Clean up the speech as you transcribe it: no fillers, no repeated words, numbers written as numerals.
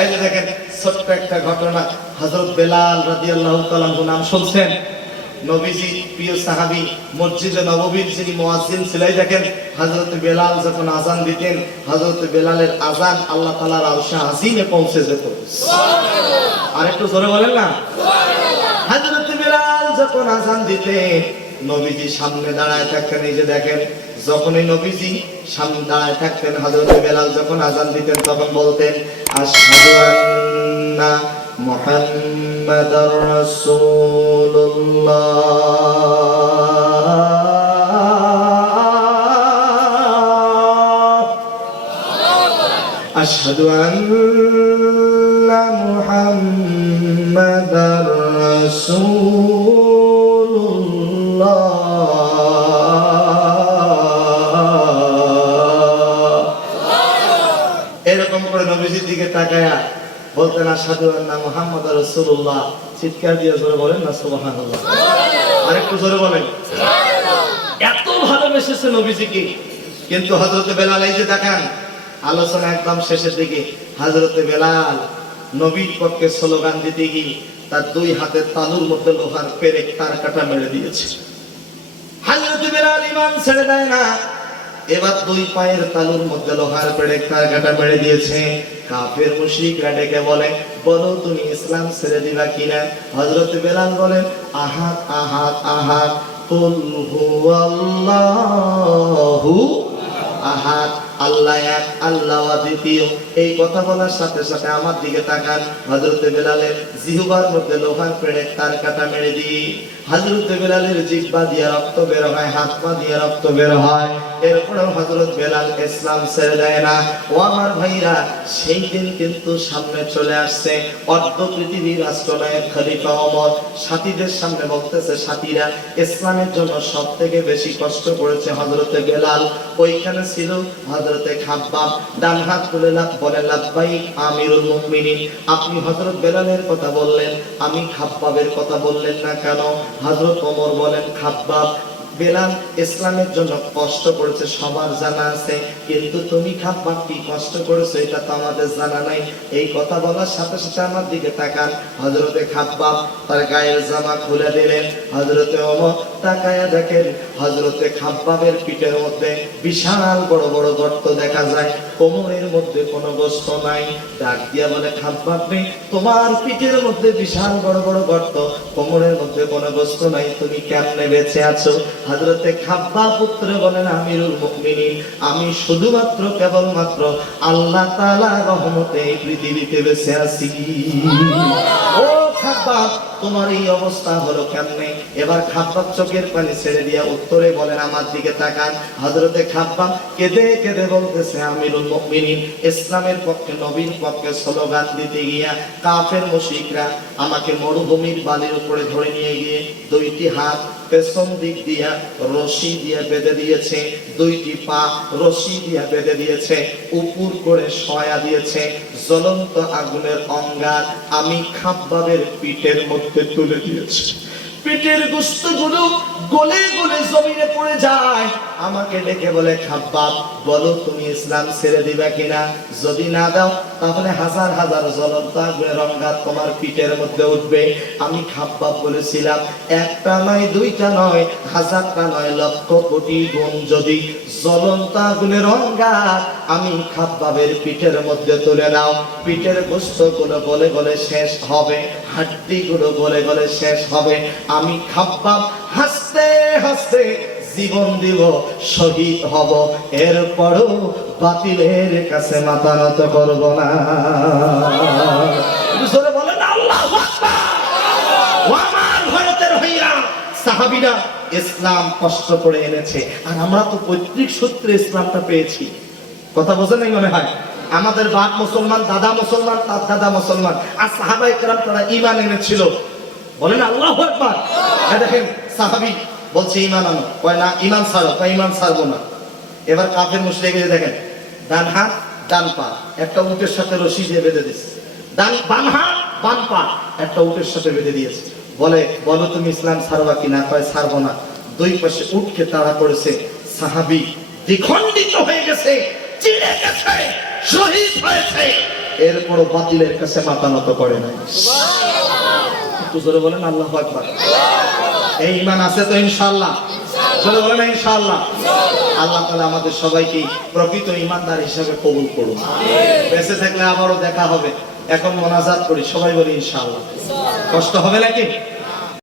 এই যে দেখেন ছোট্ট একটা ঘটনা, হযরত বেলাল রাদিয়াল্লাহু তাআলা নাম শুনছেন? নবীজি প্রিয় সাহাবী, মসজিদে নববীর যিনি মুয়াজ্জিন ছিলেন, দেখেন হযরত বেলাল যখন আযান দিতেন, হযরত বেলালের আযান আল্লাহ তাআলার আরশে আজিমে পৌঁছে যেত। সুবহানাল্লাহ। আরেকটু জোরে বলেন না সুবহানাল্লাহ। হযরত বেলাল যখন আযান দিতেন, নবীজি সামনে দাঁড়ায় থাকতেন। এই যে দেখেন, যখনই নবীজি সামনে দাঁড়ায় থাকতেন, হযরত বেলাল যখন আযান দিতেন তখন বলতেন, আশহাদু আন্না মুহাম্মাদার রাসূলুল্লাহ, আশহাদু আন্না মুহাম্মাদার রাসূলুল্লাহ। এরকম করে নবীজির দিকে তাকায়া বলতেন, আশহাদু আন্না মুহাম্মাদার রাসূলুল্লাহ। চিৎকার দিয়ে জোরে বলেন না সুবহানাল্লাহ। আরেকটু জোরে বলেন সুবহানাল্লাহ। এত ভালোবেসেছে নবীজিকে। কিন্তু হযরত বেলাল, এই যে দেখেন আলোচনা একদম শেষের দিকে, হযরত বেলাল নবীর পক্ষে স্লোগান দিতে গিয়ে তার দুই হাতের তালুর মধ্যে লোহার পেরেক তার কাটা মেরে দিয়েছে। হযরত বেলাল ঈমান ছেড়ে দেয় না, এবার দুই পায়ের তালুর মধ্যে লোহার পেরেক তার কাটা মেরে দিয়েছে। কাফের মুশরিকরা ডেকে বলে, বলো তুমি ইসলাম ছেড়ে দিবা কিনা? হযরত বেলাল বলেন, আহাদ আহাদ আহাদ, কুল হুয়াল্লাহু আহাদ, আল্লাহ এক, আল্লাহ অদ্বিতীয়। এই কথা বলার সাথে সাথে আমার দিকে তাকান, হযরত বেলালের জিহ্বার মধ্যে লোহার পেরেক তার কাটা মেরে দিয়ে হযরত বেলালের জিহ্বা দিয়ে রক্ত বের হয়, হাত পা দিয়ে রক্ত বের হয়। এরপরে হযরত বেলাল ইসলাম ছেড়ে দেয় না। ও আমার ভাইরা, সেই দিন কিন্তু সামনে চলে আসছে। অর্ধ পৃথিবীর রাষ্ট্রনায়ক খলিফা ওমর সাথীদের সামনে বলতেছে, সাথীরা, ইসলামের জন্য সবথেকে বেশি কষ্ট করেছে হযরত বেলাল। ওইখানে ছিল হযরতে খাব্বাব, ডান হাত তুলে বলে, লাব্বাইক আমিরুল মুমিনিন। আপনি হযরত বেলালের কথা বললেন, আমি খাব্বাবের কথা বললেন না কেন? হযরত ওমর বলেন, খাব্বাব, বেলাল ইসলামের জন্য কষ্ট করেছে সবার জানা আছে, কিন্তু তুমি খাব্বাব কি কষ্ট করেছো এটা তো আমাদের জানা নাই। এই কথা বলার সাথে সাথে আমার দিকে তাকান, হযরতে খাব্বাব তার গায়ের জামা খুলে দিলেন। হযরতে ওমর তাকায়া দেখেন, হযরতে খাব্বাবের পিঠের মধ্যে বিশাল বড় বড় গর্ত দেখা যায়, কোমরের মধ্যে কোনো গোশত নাই। ডাক দিয়া বলে, খাব্বাব রে, তোমার পিঠের মধ্যে বিশাল বড় বড় গর্ত, কোমরের মধ্যে কোনো গোশত নাই, তুমি কেমনে বেঁচে আছো? হযরতে খাব্বাব পুত্র বলেন, আমিরুল মুমিনিন, আমি শুধুমাত্র কেবলমাত্র আল্লাহ তাআলার রহমতে এই পৃথিবীতে বেঁচে আছি। ও খাব্বাব, তোমার এই অবস্থা হলো কেমনে? এবার খাব্বাব চোখের পানি ছেড়ে দিয়া উত্তরে বলেন, আমার দিকে তাকান। হযরতে খাব্বাব কেঁদে কেঁদে বলতেছে, আমিরুল মুমিনিন, ইসলামের পক্ষে নবীর পক্ষে স্লোগান দিতে গিয়া কাফের মুশরিকরা আমাকে মরুভূমির বালির উপরে ধরে নিয়ে গিয়ে দুইটি হাত পেছন দিক দিয়া রশি দিয়ে বেঁধে দিয়েছে, দুইটি পা রশি দিয়ে বেঁধে দিয়েছে, উপর করে শয়া দিয়েছে জ্বলন্ত আগুনের অঙ্গার আমি খাব্বাবের পিঠের মধ্যে তুলে দিয়েছি। পিঠের গোশতগুলো গলে গলে জমিনে পড়ে যায়। আমাকে ডেকে বলে, খাব্বাব, বলো তুমি ইসলাম ছেড়ে দিবা কিনা? যদি না দাও তাহলে হাজার হাজার জ্বলন্ত আগুনের অঙ্গার তোমার পিঠের মধ্যে উঠবে। আমি খাব্বাব বলেছিলাম, একটা নয়, দুইটা নয়, হাজারটা নয়, লক্ষ কোটি গুণ যদি জ্বলন্ত আগুনের অঙ্গার আমি খাব্বাবের পিঠের মধ্যে তুলে দাও, পিঠের গোশতগুলো গলে গলে শেষ হবে, হাড্ডিগুলো গলে গলে শেষ হবে। আমি খাব্বাব হাসতে হাসতে জীবন দিব, শহীদ হব, এরপরও বাতিলের কাছে মাথা নত করব না। জোরে বলেন আল্লাহু আকবার। ও আমার ভারতের ভাইরা, সাহাবীরা ইসলাম কষ্ট করে এনেছে, আর আমরা তো পৈতৃক সূত্রে ইসলামটা পেয়েছি। কথা বোঝেন নাই মনে হয়? আমাদের বাপ মুসলমান, দাদা মুসলমান, তার দাদা মুসলমান, আর সাহাবায়ে কেরাম তারা ঈমান এনেছিল। বলেন আল্লাহু আকবার। দেখেন সাহাবী বলছে ঈমান আনো, কয় না ঈমান ছাড়ো, কয় ঈমান ছাড়বো না। এবার কাফের মুশরিকরা দেখেন, ডান হাত ডান পা একটা উটের সাথে রশি দিয়ে বেঁধে দিয়েছে, বাম হাত বাম পা একটা উটের সাথে বেঁধে দিয়েছে। বলে, বলো তুমি ইসলাম ছাড়বা কিনা? কয় ছাড়বো না। দুই পাশে উটকে তাড়া করেছে। সাহাবী দ্বিখণ্ডিত হয়ে গেছে, চিড়ে গেছে, শহীদ হয়েছে। এরপরও বাতিলের কাছে মাথা নত করে নাই। একটু জোরে বলেন আল্লাহু আকবার। এই ঈমান আছে তো ইনশাআল্লাহ? জোরে বলেন ইনশাআল্লাহ। আল্লাহ তাআলা আমাদের সবাইকে প্রকৃত ঈমানদার হিসেবে কবুল করুন। বেঁচে থাকলে আবারও দেখা হবে। এখন মোনাজাত করি, সবাই বলি ইনশাআল্লাহ। কষ্ট হবে নাকি?